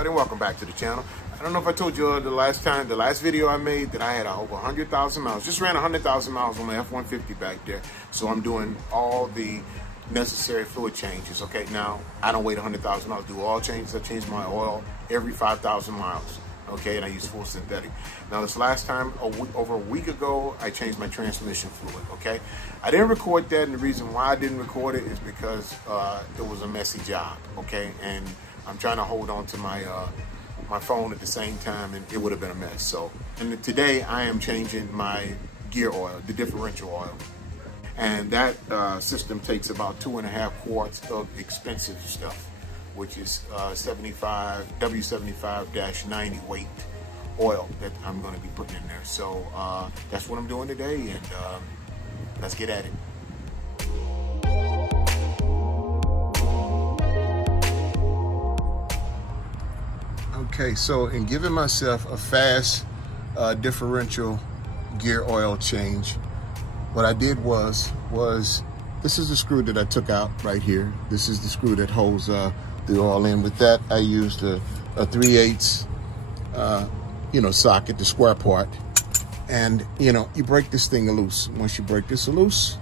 everybody, and welcome back to the channel. I don't know if I told you the last video I made that I had over 100,000 miles. Just ran 100,000 miles on the F150 back there. So I'm doing all the necessary fluid changes. Okay, now I don't wait 100,000 miles to do all changes. I change my oil every 5,000 miles. Okay, and I use full synthetic. Now this last time, over a week ago, I changed my transmission fluid. Okay, I didn't record that, and the reason why I didn't record it is because it was a messy job. Okay, and I'm trying to hold on to my my phone at the same time, and it would have been a mess. So, and today I am changing my gear oil, the differential oil, and that system takes about 2.5 quarts of expensive stuff, which is W75-90 weight oil that I'm going to be putting in there. So that's what I'm doing today, and let's get at it. Okay, so in giving myself a fast differential gear oil change, what I did was this is the screw that I took out right here. This is the screw that holds the oil in. With that, I used a 3/8 socket, the square part, and you break this thing loose. Once you break this loose,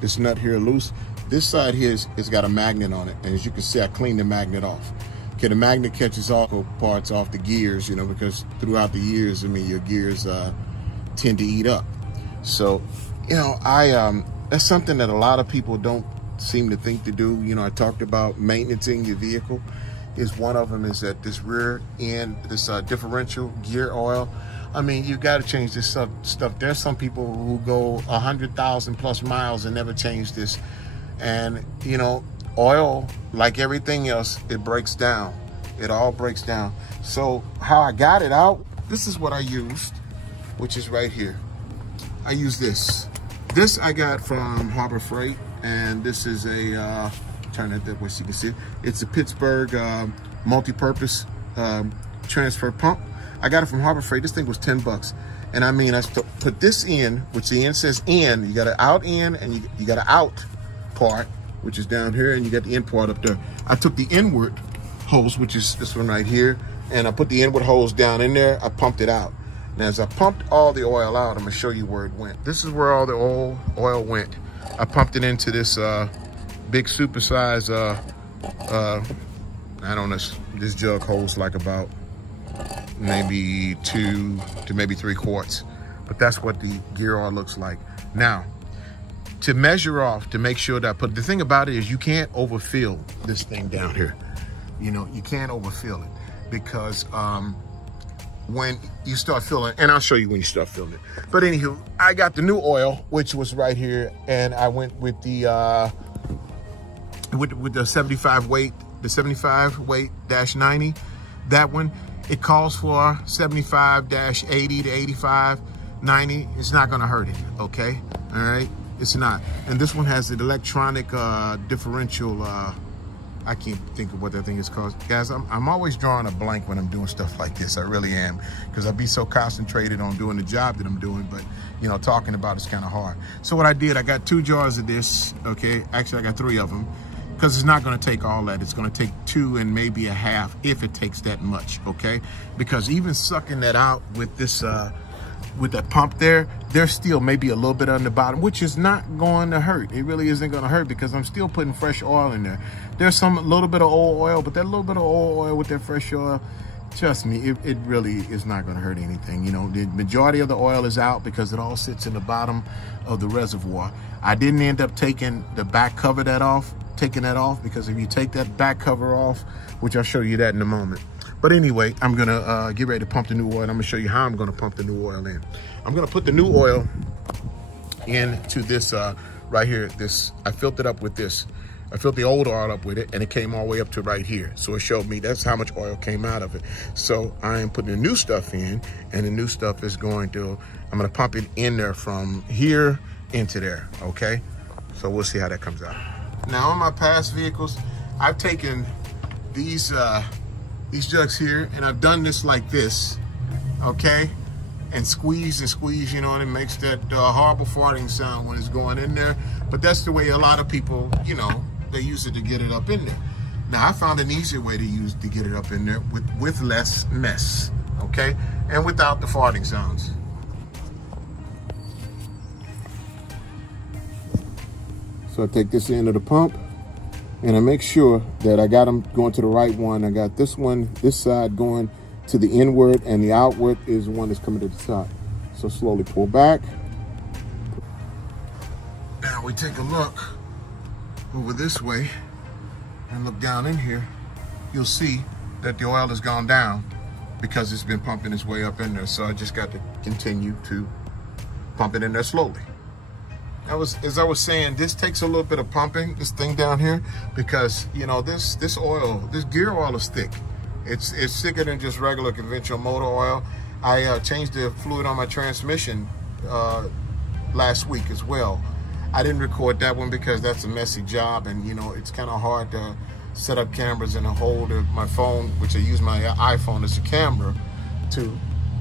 this nut here loose, this side here is got a magnet on it, and as you can see, I cleaned the magnet off. Okay, the magnet catches all parts off the gears, because throughout the years, your gears tend to eat up. So, that's something that a lot of people don't seem to think to do. I talked about maintaining your vehicle. Is one of them is that this rear end, this differential gear oil. You got to change this stuff. There's some people who go 100,000 plus miles and never change this. And, oil, like everything else, it breaks down. It all breaks down. So how I got it out, this is what I used, which is right here. I use this. This I got from Harbor Freight, and this is a, turn it that way so you can see it. It's a Pittsburgh multi-purpose transfer pump. I got it from Harbor Freight. This thing was 10 bucks. And I put this in, which the end says in. You got an out in, and you got an out part, which is down here, and you got the in part up there. I took the inward hose, which is this one right here, and I put the inward hose down in there. I pumped it out. Now, as I pumped all the oil out, I'm gonna show you where it went. This is where all the oil went. I pumped it into this big supersize, I don't know, this jug holds like about maybe 2 to maybe 3 quarts, but that's what the gear oil looks like. Now, to measure off, to make sure that the thing about it is you can't overfill this thing down here. You can't overfill it, because when you start filling, and I'll show you when you start filling it. But anywho, I got the new oil, which was right here, and I went with the with the 75 weight, the 75 weight -90. That one, it calls for 75-80 to 85, 90. It's not gonna hurt it, okay? All right, it's not. And this one has the electronic differential, I can't think of what that thing is called. Guys, I'm always drawing a blank when I'm doing stuff like this. I really am, because I be so concentrated on doing the job that I'm doing, but talking about it's kind of hard. So what I did, I got 2 jars of this, okay? Actually, I got 3 of them, because it's not gonna take all that. It's gonna take 2 and maybe a half, if it takes that much, okay? Because even sucking that out with this, with that pump there, there's still maybe a little bit on the bottom, which is not going to hurt. It really isn't going to hurt, because I'm still putting fresh oil in there. There's a little bit of old oil, but that little bit of old oil with that fresh oil, trust me, it really is not going to hurt anything. The majority of the oil is out because it all sits in the bottom of the reservoir. I didn't end up taking the back cover taking that off, because if you take that back cover off, which I'll show you that in a moment. But anyway, I'm gonna get ready to pump the new oil. I'm gonna show you how I'm gonna pump the new oil in. I'm gonna put the new oil into this right here. I filled it up with this. I filled the old oil up with it, and it came all the way up to right here. So it showed me that's how much oil came out of it. So I am putting the new stuff in, and the new stuff is I'm gonna pump it in there from here into there, okay? So we'll see how that comes out. Now, on my past vehicles, I've taken these jugs here, and I've done this like this, okay? And squeeze, and it makes that horrible farting sound when it's going in there. But that's the way a lot of people, they use it to get it up in there. Now I found an easier way to get it up in there with less mess, okay? And without the farting sounds. So I take this end of the pump and I make sure that I got them going to the right one. I got this one, this side going to the inward, and the outward is the one that's coming to the top. So slowly pull back. Now we take a look over this way and look down in here. You'll see that the oil has gone down because it's been pumping its way up in there. So I just got to continue to pump it in there slowly. As I was saying, this takes a little bit of pumping, this thing down here, because you know this gear oil is thick. It's thicker than just regular conventional motor oil. I changed the fluid on my transmission last week as well. I didn't record that one because that's a messy job, and you know it's kind of hard to set up cameras and to hold my phone, which I use my iPhone as a camera, to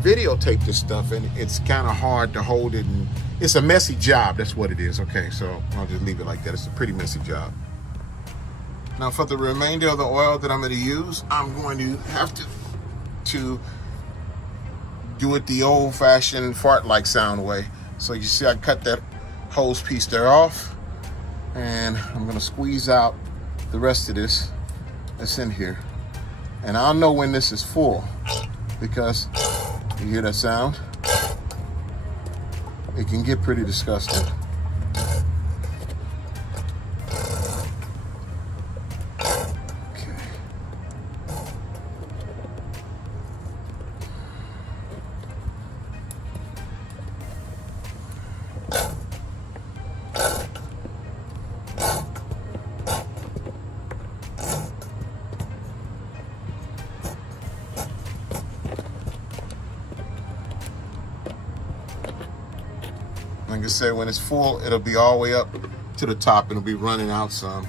videotape this stuff, and it's kind of hard to hold it, and it's a messy job. That's what it is. Okay, so I'll just leave it like that. It's a pretty messy job. Now for the remainder of the oil that I'm going to use, I'm going to have to do it the old-fashioned fart-like sound way. So you see I cut that hose piece there off, and I'm going to squeeze out the rest of this that's in here. And I'll know when this is full because you hear that sound? It can get pretty disgusting. Like I said, when it's full, it'll be all the way up to the top and it'll be running out some.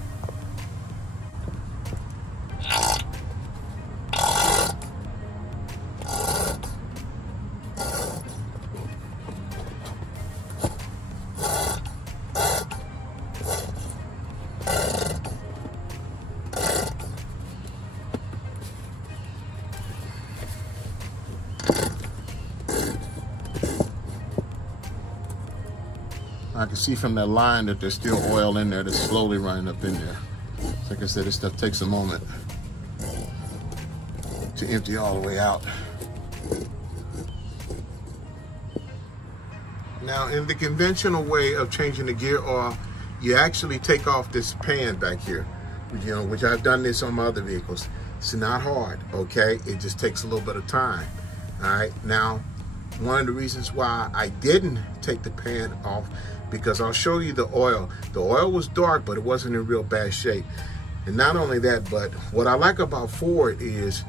I can see from that line that there's still oil in there that's slowly running up in there. Like I said, this stuff takes a moment to empty all the way out. Now, in the conventional way of changing the gear oil, you actually take off this pan back here, you know, which I've done this on my other vehicles. It's not hard, okay? It just takes a little bit of time, all right? Now, one of the reasons why I didn't take the pan off, because I'll show you the oil. The oil was dark, but it wasn't in real bad shape. And not only that, but what I like about Ford is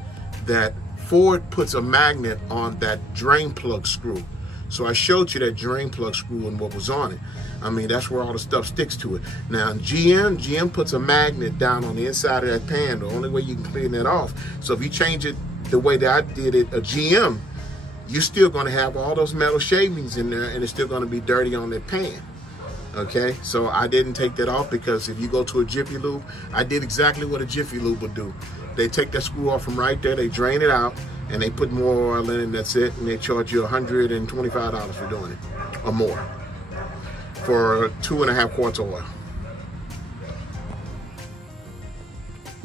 that Ford puts a magnet on that drain plug screw. So I showed you that drain plug screw and what was on it. I mean, that's where all the stuff sticks to it. Now, GM puts a magnet down on the inside of that pan. The only way you can clean that off. So if you change it the way that I did it, a GM, you're still going to have all those metal shavings in there, and it's still going to be dirty on that pan. Okay, so I didn't take that off, because if you go to a Jiffy Lube, I did exactly what a Jiffy Lube would do. They take that screw off from right there, they drain it out, and they put more oil in it, and that's it, and they charge you $125 for doing it, or more, for 2.5 quarts of oil.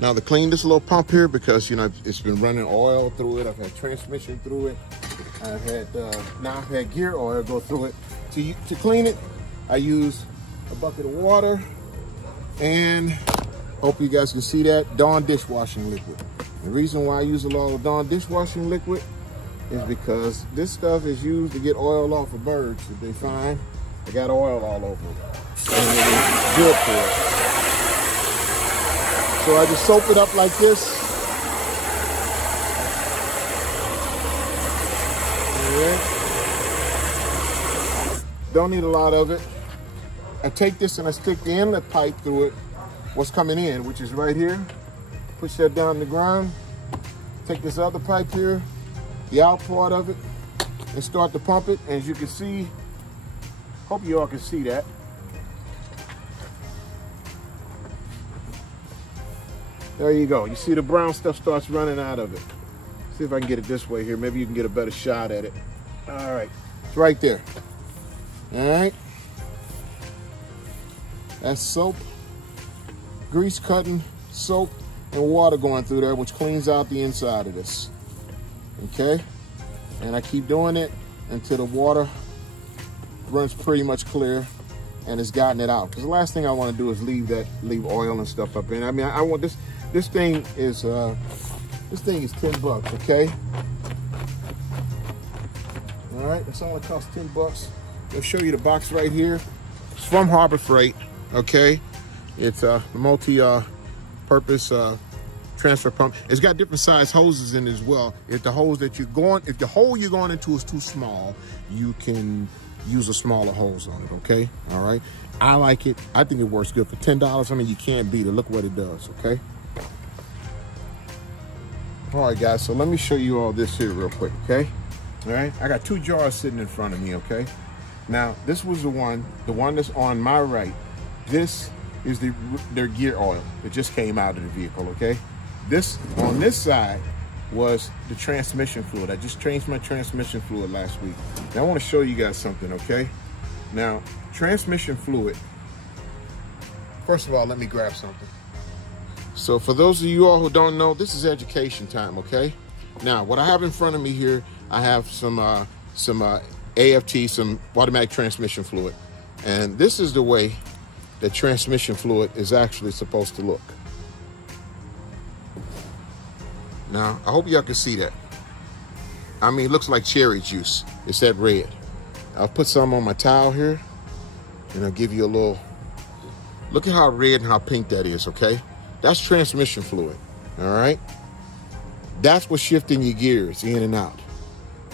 Now to clean this little pump here, because you know it's been running oil through it, I've had transmission through it, I've had now I've had gear oil go through it. To clean it, I use a bucket of water, and hope you guys can see that, Dawn dishwashing liquid. The reason why I use a lot of Dawn dishwashing liquid is because this stuff is used to get oil off of birds. If they find they got oil all over them, and it is good for it. So I just soap it up like this. Don't need a lot of it. I take this and I stick the inlet pipe through it, what's coming in, which is right here. Push that down the ground. Take this other pipe here, the out part of it, and start to pump it. As you can see, hope you all can see that. There you go. You see the brown stuff starts running out of it. See if I can get it this way here. Maybe you can get a better shot at it. All right, it's right there. All right. That's soap, grease cutting, soap, and water going through there, which cleans out the inside of this. Okay? And I keep doing it until the water runs pretty much clear and it's gotten it out. Because the last thing I want to do is leave oil and stuff up in. I mean, I want this thing is 10 bucks, okay? All right, that's all it costs, 10 bucks. I'll show you the box right here. It's from Harbor Freight, okay? It's a multi-purpose transfer pump. It's got different size hoses in it as well. If the hole you're going into is too small, you can use a smaller hose on it, okay? All right, I like it. I think it works good for $10. I mean, you can't beat it. Look what it does, okay? All right, guys, so let me show you all this here real quick, okay? All right, I got 2 jars sitting in front of me, okay? Now, this was the one that's on my right. This is their gear oil that just came out of the vehicle, okay? This, on this side, was the transmission fluid. I just changed my transmission fluid last week. Now, I want to show you guys something, okay? Now, transmission fluid, first of all, let me grab something. So for those of you all who don't know, this is education time, okay? Now, what I have in front of me here, I have some AFT, some automatic transmission fluid. And this is the way that transmission fluid is actually supposed to look. Now, I hope y'all can see that. I mean, it looks like cherry juice. It's that red. I'll put some on my towel here, and I'll give you a little, look at how red and how pink that is, okay? That's transmission fluid, all right? That's what's shifting your gears in and out.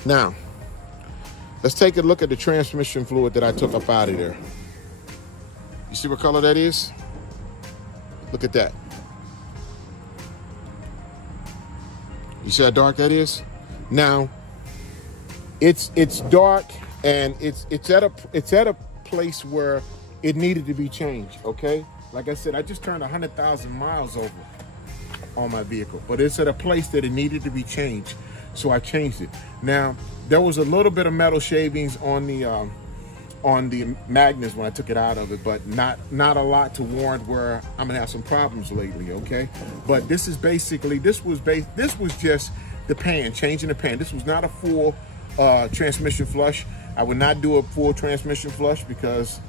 Now, let's take a look at the transmission fluid that I took up out of there. You see what color that is? Look at that. You see how dark that is? Now, it's dark, and it's at a place where it needed to be changed, okay? Like I said, I just turned 100,000 miles over on my vehicle, but it's at a place that it needed to be changed, so I changed it. Now, there was a little bit of metal shavings on the magnets when I took it out of it, but not a lot to warrant where I'm gonna have some problems lately, okay? But this is basically, this was just the pan, changing the pan. This was not a full transmission flush. I would not do a full transmission flush because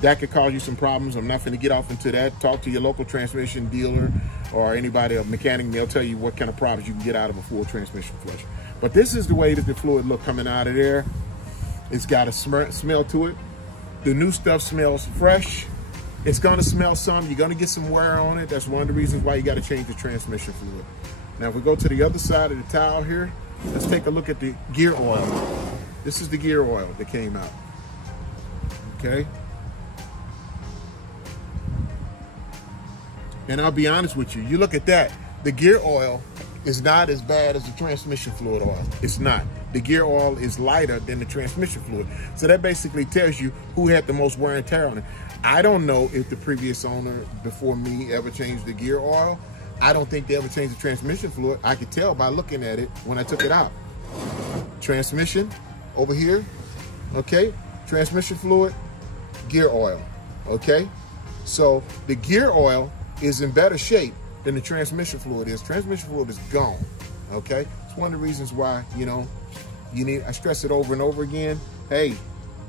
that could cause you some problems. I'm not going to get off into that. Talk to your local transmission dealer or anybody, a mechanic, they'll tell you what kind of problems you can get out of a full transmission flush. But this is the way that the fluid look coming out of there. It's got a smell to it. The new stuff smells fresh. It's going to smell some. You're going to get some wear on it. That's one of the reasons why you got to change the transmission fluid. Now, if we go to the other side of the towel here, let's take a look at the gear oil. This is the gear oil that came out, okay? And I'll be honest with you, you look at that, the gear oil is not as bad as the transmission fluid oil. It's not. The gear oil is lighter than the transmission fluid. So that basically tells you who had the most wear and tear on it. I don't know if the previous owner before me ever changed the gear oil. I don't think they ever changed the transmission fluid. I could tell by looking at it when I took it out. Transmission over here, okay? Transmission fluid, gear oil, okay? So the gear oil is in better shape than the transmission fluid is. Transmission fluid is gone, okay? It's one of the reasons why, you know, I stress it over and over again. Hey,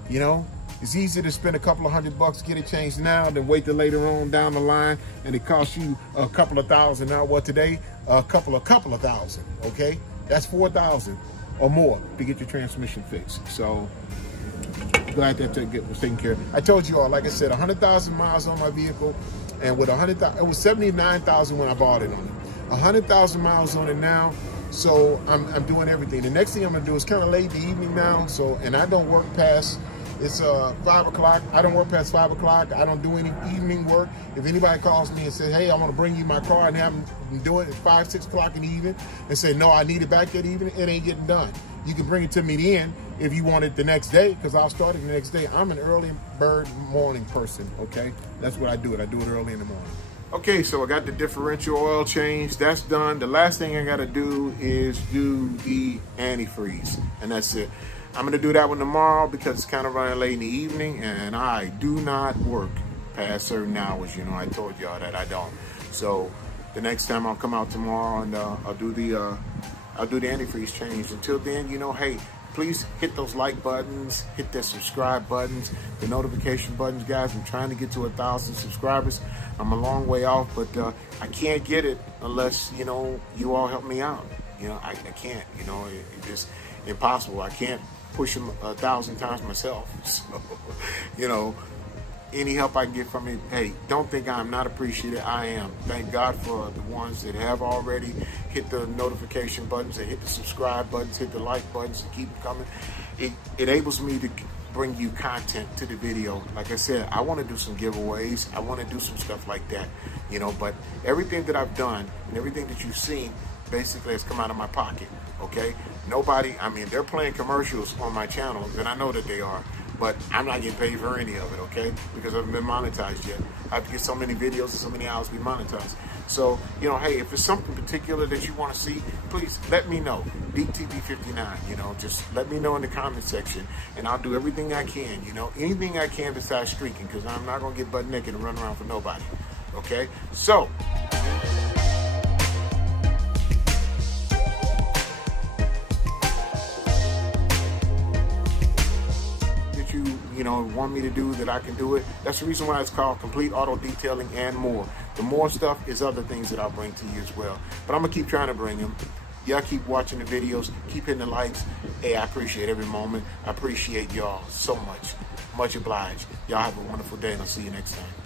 you know, it's easier to spend a couple of $100 get it changed now than wait till later on down the line and it costs you a couple of thousand. Now, what today? A couple of thousand, okay? That's $4,000 or more to get your transmission fixed. So glad that was taken care of. I told you all, like I said, 100,000 miles on my vehicle, and with 100,000, it was 79,000 when I bought it on it. 100,000 miles on it now. So I'm doing everything. The next thing I'm gonna do is kind of late in the evening now. So, and I don't work past, it's 5 o'clock. I don't work past 5 o'clock. I don't do any evening work. If anybody calls me and says, hey, I want to bring you my car and have them do it at 5, 6 o'clock in the evening and say, no, I need it back that evening, it ain't getting done. You can bring it to me then if you want it the next day, because I'll start it the next day. I'm an early bird morning person, okay? That's what I do. I do it early in the morning. Okay, so I got the differential oil change. That's done. The last thing I got to do is do the antifreeze, and that's it. I'm going to do that one tomorrow because it's kind of running late in the evening, and I do not work past certain hours. You know, I told y'all that I don't. So the next time I'll come out tomorrow and I'll do the antifreeze change. Until then, you know, hey, please hit those like buttons, hit that subscribe buttons, the notification buttons, guys. I'm trying to get to 1,000 subscribers. I'm a long way off, but I can't get it unless, you know, you all help me out. You know, I can't, you know, it's just impossible. I can't push them 1,000 times myself. So, you know, any help I can get from it, hey, don't think I'm not appreciated. I am. Thank God for the ones that have already hit the notification buttons and hit the subscribe buttons, hit the like buttons, and keep them coming. It enables me to bring you content to the video. Like I said, I want to do some giveaways. I want to do some stuff like that, you know, but everything that I've done and everything that you've seen basically has come out of my pocket, okay? Nobody, I mean, they're playing commercials on my channel, and I know that they are, but I'm not getting paid for any of it, okay? Because I haven't been monetized yet. I have to get so many videos and so many hours to be monetized. So, you know, hey, if there's something particular that you want to see, please let me know. DTV59, you know, just let me know in the comment section, and I'll do everything I can, you know, anything I can besides streaking, because I'm not going to get butt naked and run around for nobody, okay? So, you know, want me to do that I can do it. That's the reason why it's called Complete Auto Detailing and More. The more stuff is other things that I'll bring to you as well. But I'm gonna keep trying to bring them. Y'all keep watching the videos, keep hitting the likes. Hey, I appreciate every moment. I appreciate y'all so much. Much obliged. Y'all have a wonderful day, and I'll see you next time.